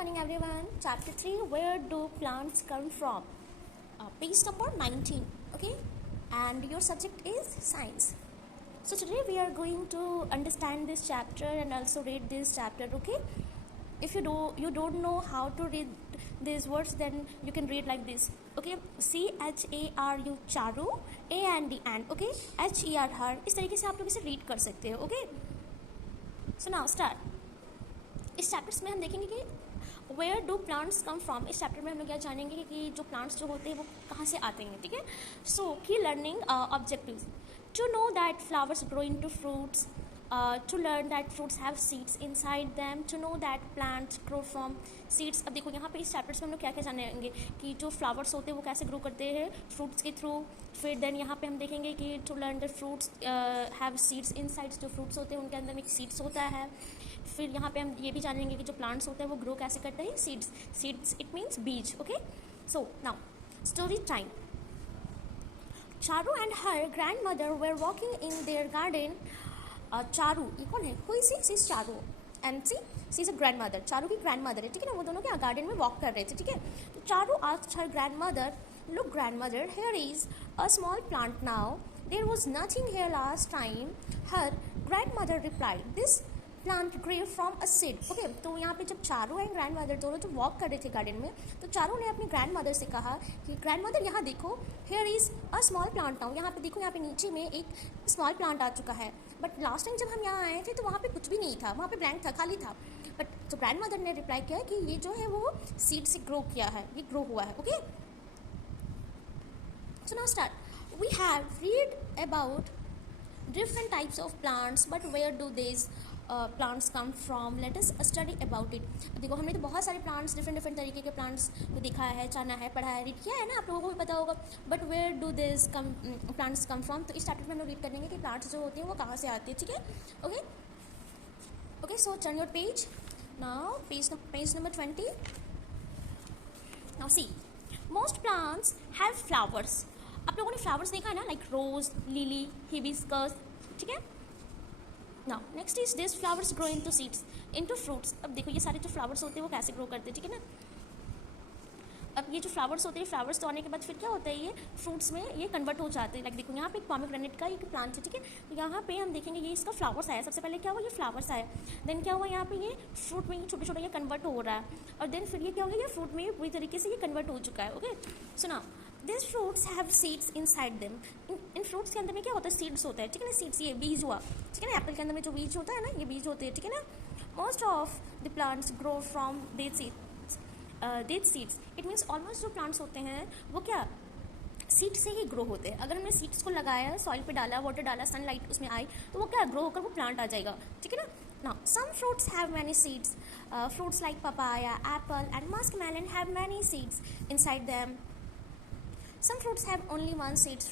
morning everyone. Chapter 3, where do plants come from? Page number 19. Okay, and your subject is science. So today we are going to understand this chapter and also read this chapter. Okay, if you don't know how to read these words, then you can read like this. Okay, CHARU Charu, AND and, okay, HER हर, इस तरीके से आप लोग इसे read कर सकते हो. Okay, so now start. इस चैप्टर्स में हम देखेंगे कि where do plants come from. इस चैप्टर में हम लोग क्या जानेंगे कि जो प्लांट्स जो होते हैं वो कहाँ से आते हैं. ठीक है, सो की learning objectives: to know that flowers grow into fruits, to learn that fruits have seeds inside them, to know that plants grow from seeds. अब देखो यहाँ पे इस चैप्टर्स में हम लोग क्या क्या जानेंगे कि जो फ्लावर्स होते हैं वो कैसे ग्रो करते हैं फ्रूट्स के थ्रू. फिर देन यहाँ पे हम देखेंगे कि to learn that fruits have seeds inside. जो फ्रूट्स होते हैं उनके अंदर एक सीड्स होता है. फिर यहाँ पे हम ये भी जानेंगे कि जो प्लांट्स होते हैं वो ग्रो कैसे करते हैं. सीड्स इट मीन्स बीज. Okay, so now story time. Charu and her grandmother were walking in their garden. Charu, ये कौन है? Who is she is Charu and she is a grandmother. Charu की ग्रैंड मदर है. ठीक है ना, वो दोनों क्या गार्डन में वॉक कर रहे थे. ठीक है, तो Charu asked her grandmother, look grandmother, here is a small plant now, there was nothing here last time. Her grandmother replied, this plant grew from a seed. Okay, तो यहाँ पे जब चारू एंड ग्रैंड मदर दोनों जब walk कर रहे थे garden में, तो चारू ने अपनी ग्रैंड मदर से कहा कि ग्रैंड मदर यहाँ देखो, here is a small plant now. यहाँ पे देखो, यहाँ पे नीचे में एक स्मॉल प्लांट आ चुका है. बट लास्ट टाइम जब हम यहाँ आए थे तो वहाँ पे कुछ भी नहीं था, वहाँ पे ब्लैंक था, खाली था. बट तो ग्रैंड मदर ने रिप्लाई किया कि ये जो है वो सीड से ग्रो किया है, ये ग्रो हुआ है. Okay, so now start. We have read about different types of plants, but where do these plants come from? Let us study about it. देखो, हमने तो बहुत सारे plants, different तरीके के plants को देखा है, जाना है, पढ़ा है, रीड किया है ना, आप लोगों को भी पता होगा. but where do these plants come from? तो इस चैप्टर में हम लोग रीड करेंगे कि plants जो होते हैं वो कहाँ से आते हैं. ठीक है, okay okay, so turn your page now, page number 20. now see, most plants have flowers. आप लोगों ने फ्लावर्स देखा है ना, लाइक रोज, लिली, हिबिस्कस. ठीक है, now next is this flowers grow into seeds, into fruits. अब देखो, ये सारे जो फ्लावर्स होते हैं वो कैसे ग्रो करते हैं. ठीक है ना, अब ये जो फ्लावर्स होते हैं, फ्लावर्स तो आने के बाद फिर क्या होता है, ये फ्रूट्स में ये कन्वर्ट हो जाते हैं. लाइक देखो, यहाँ पे एक पॉमेग्रेनेट का एक प्लांट है. ठीक है, तो यहाँ पे हम देखेंगे ये इसका फ्लावर्स आया. सबसे पहले क्या हुआ, ये फ्लावर्स आया. देन क्या हुआ, यहाँ पे ये फ्रूट में छोटे छोटे ये कन्वर्ट हो रहा है. और देन फिर ये क्या हो गया, ये फ्रूट में पूरी तरीके से ये कन्वर्ट हो चुका है. Okay, so now this fruits have seeds inside them. In fruits के अंदर में क्या होता है, सीड्स होता है. ठीक है ना, सीड्स, ये बीज हुआ. ठीक है ना, एप्पल के अंदर में जो बीज होता है ना, ये बीज होते हैं. ठीक है ना, most of the plants grow from that seeds. It means almost जो प्लांट्स होते हैं वो क्या सीड से ही ग्रो होते हैं. अगर हमने सीड्स को लगाया, सॉइल पे डाला, वाटर डाला, सनलाइट उसमें आई, तो वो क्या ग्रो होकर वो प्लांट आ जाएगा. ठीक है ना. Now, some fruits have many seeds. Fruits like papaya, apple, and muskmelon have many seeds inside them. Some fruits have only one seeds.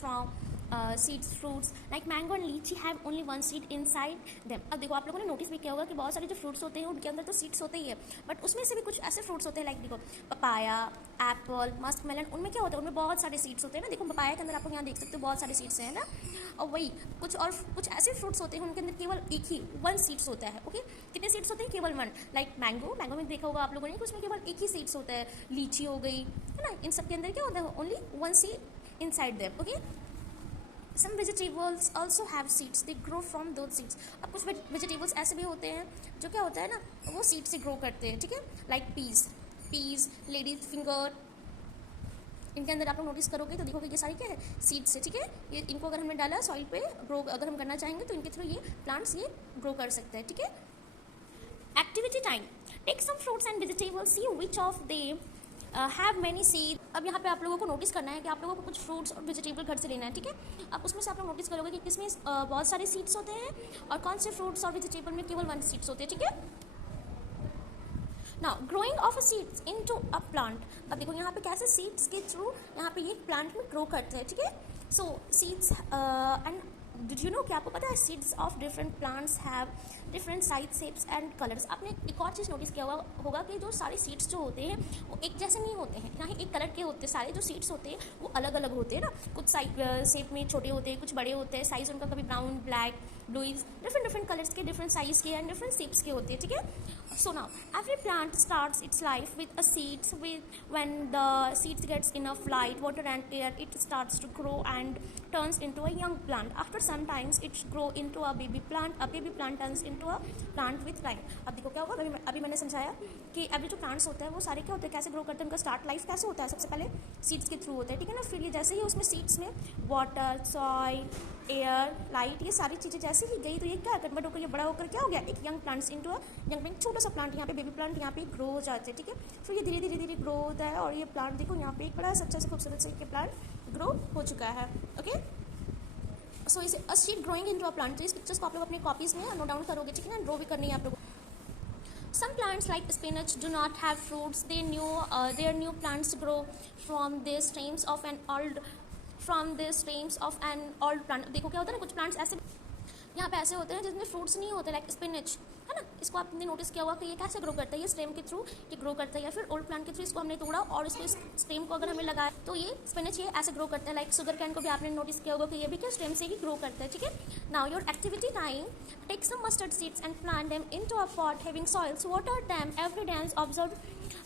Fruits like mango and lychee have only one seed inside them. अब देखो, आप लोगों ने notice भी किया होगा कि बहुत सारे जो फ्रूट्स होते हैं उनके अंदर तो सीड्स होते ही है. बट उसमें से भी कुछ ऐसे फ्रूट्स होते हैं, लाइक देखो पपाया, एप्पल, मस्कमेलन, उनमें क्या होता है, उनमें बहुत सारे सीड्स होते हैं ना. देखो, पपाया के अंदर आप लोग यहाँ देख सकते हो बहुत सारे सीड्स हैं ना. और वही कुछ ऐसे फ्रूट्स होते हैं उनके अंदर केवल एक ही वन सीड्स होता है. ओके, कितने सीड्स होते हैं, केवल वन. लाइक मैंगो में देखा होगा आप लोगों ने कि उसमें केवल एक ही सीड्स होता है. लीची हो गई है ना, इन सब के अंदर क्या होता है, only one seed inside them. Okay, some vegetables also have seeds, they grow from those seeds. अब कुछ वेजिटेबल्स ऐसे भी होते हैं जो क्या होता है ना, वो सीड से ग्रो करते हैं. ठीक है, लाइक पीज, लेडीज फिंगर, इनके अंदर आप लोग नोटिस करोगे तो देखोगे ये सारी क्या है, सीड्स है. ठीक है, ये इनको अगर हमने डाला सॉइल पे ग्रो अगर हम करना चाहेंगे तो इनके थ्रू ये प्लांट्स ये ग्रो कर सकते हैं. ठीक है, activity time. Take some fruits and vegetables, see which of them have many seed. अब यहाँ पे आप लोगों को नोटिस करना है कि आप लोगों को कुछ फ्रूट्स और वेजिटेबल घर से लेना है. ठीक है, अब उसमें से आप लोग नोटिस करोगे कि किसमें बहुत सारे सीड्स होते हैं और कौन से फ्रूट्स और वेजिटेबल में केवल वन सीड्स होते हैं. ठीक है, now growing of a seeds into a plant. अब देखो, यहाँ पे कैसे सीड्स के थ्रू यहाँ पे ये प्लांट में ग्रो करते हैं. ठीक है, so seeds and did you know, क्या आपको पता है, seeds of different plants have different size, shapes and colours. आपने एक और चीज़ नोटिस किया होगा कि जो सारे सीड्स जो होते हैं वो एक जैसे नहीं होते हैं, ना ही एक कलर के होते हैं. सारे जो सीड्स होते हैं वो अलग अलग होते हैं ना. कुछ साइज शेप में छोटे होते हैं, कुछ बड़े होते हैं. साइज़ उनका कभी brown, black, bluish, different different colours के, डिफरेंट साइज के एंड डिफरेंट शेप्स के होते हैं, ठीक है। So now every plant starts its life with a seeds, with when the seeds gets enough light, water and air, it starts to grow and turns into a young plant. After some times it grow into a baby plant. A baby plant turns into a plant with time. अब देखो क्या होगा, अभी मैंने समझाया कि अभी जो प्लांट्स होते हैं वो सारे क्या होते हैं, कैसे ग्रो करते हैं, उनका स्टार्ट लाइफ कैसे होता है, सबसे पहले सीड्स के थ्रू होता है, ठीक है ना। फिर ये जैसे ही उसमें सीड्स में वाटर, सॉइल, एयर, लाइट, ये सारी चीज़ें जैसे ही गई तो ये क्या कन्वर्ट होकर ये बड़ा होकर क्या हो गया, एक young plants into a young plant, छोटा सा प्लांट यहाँ पे बेबी प्लांट यहाँ पे ग्रो हो जाते हैं, ठीक है। फिर ये धीरे धीरे धीरे ग्रो होता है और ये प्लांट देखो यहाँ पे एक बड़ा अच्छा से खूबसूरत से प्लांट ग्रो हो चुका है, okay. So is a seed growing into a plant. तो इस पिक्चर्स को आप लोग अपनी कॉपीज में नोट डाउन करोगे, ठीक है ना, ड्रॉ भी करनी है आप लोगों को। Some plants like spinach do not have fruits. Their new plants grow from the stems of an old plant. देखो क्या होता है ना, कुछ प्लांट्स ऐसे यहाँ पे ऐसे होते हैं जिसमें फ्रूट्स नहीं होते, लाइक स्पिनच है ना। इसको आपने नोटिस किया होगा कि ये कैसे ग्रो करता है, ये स्टेम के थ्रू ये ग्रो करता है, या फिर ओल्ड प्लांट के थ्रू इसको हमने तोड़ा और इसको इस स्टेम को अगर हमें लगाया तो ये स्पिनच ये ऐसे ग्रो करता है। लाइक शुगर कैन को भी आपने नोटिस किया होगा कि ये भी क्या स्टेम से ही ग्रो करता है, ठीक है। Now your activity time, take some mustard seeds and plant them into a pot having soils, water them every day and observe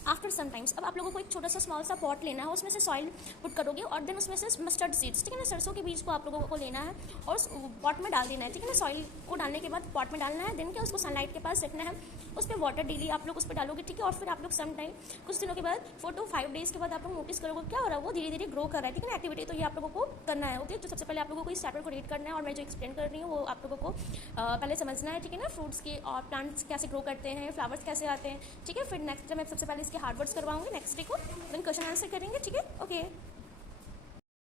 after some times. अब आप लोगों को एक छोटा सा स्मॉल सा पॉट लेना है, उसमें से सॉइल पुट करोगे और देन उसमें से मस्टर्ड सीड्स, ठीक है ना, सरसों के बीज को आप लोगों को लेना है और उस पॉट में डाल देना है, ठीक है ना। सॉइल को डालने के बाद पॉट में डालना है, देन क्या उसको सनलाइट के पास रखना है, उस पर वाटर डेली आप लोग उस पर डालोगे, ठीक है। और फिर आप लोग सम टाइम कुछ दिनों के बाद 4 to 5 डेज़ के बाद आप लोग नोटिस करोगे क्या हो रहा है, वो धीरे धीरे ग्रो कर रहा है, ठीक है ना। एक्टिविटी तो ये आप लोगों को करना है, ओके। तो सबसे पहले आप लोगों को इस चैप्टर को रीड करना है और मैं जो एक्सप्लेन कर रही हूँ वो आप लोगों को पहले समझना है, ठीक है ना। फ्रूट्स के और प्लांट्स कैसे ग्रो करते हैं, फ्लावर्स कैसे आते हैं, ठीक है। फिर नेक्स्ट डे मैं सबसे पहले इसके हार्ड वर्ड्स करवाऊंगी, नेक्स्ट डे को देन क्वेश्चन आंसर करेंगे, ठीक है, ओके।